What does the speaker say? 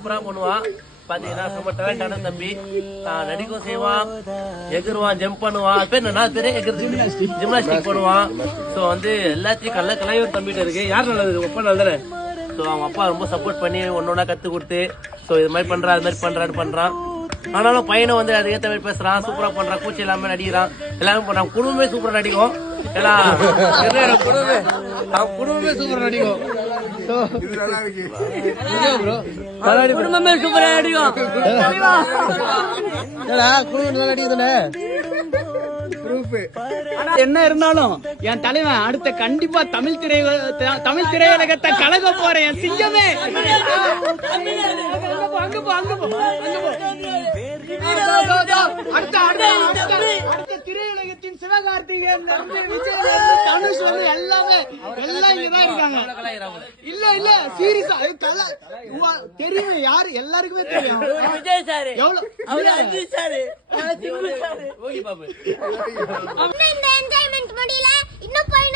சூப்பரா பண்ணுவான். பாத்தீங்கன்னா ரொம்ப டேலண்டான தம்பி. நடிக்கும் செய்வான், எகிருவான், ஜம்ப் பண்ணுவான், பேர் என்ன ஜிம்னாஸ்டிக் பண்ணுவான். ஸோ வந்து எல்லாத்தையும் கலைவர் தம்பிட்டு இருக்கு. யார் நல்லது? அப்பா நல்லதானே. ஸோ அவங்க அப்பா ரொம்ப சப்போர்ட் பண்ணி ஒன்னொன்னா கத்து கொடுத்து ஸோ இது மாதிரி பண்றான், அது மாதிரி பண்றான். ஆனாலும் பையனை வந்து அதுக்கேற்ற மாதிரி பேசுறான், சூப்பரா பண்றான், கூச்சி எல்லாமே நடிக்கிறான், எல்லாமே பண்றான். குடும்பமே சூப்பரா நடிக்கும். குடும்பமே சூப்பரா நடிக்கும். குடும்பமே சூப்பரா நடிக்கும். என்ன இருந்தாலும் என் தலைவன் அடுத்த கண்டிப்பா தமிழ் திரையுலகத்தை கலக போறேன். என் சிங்கமே அடுத்த திரையுலகத்தின் சிவகார்த்திகேயன், விஜய், தனுஷ் வந்து எல்லாமே எல்லாம் இங்கதான் இருக்காங்க. இல்ல சீரியஸா தெரியும், யாரு எல்லாருக்குமே தெரியும். விஜய் சார் எவ்வளவு அஜித் சார் ஓகே பாபு. இந்த என்ஜாய்மெண்ட் முடியல, இன்னும் போய்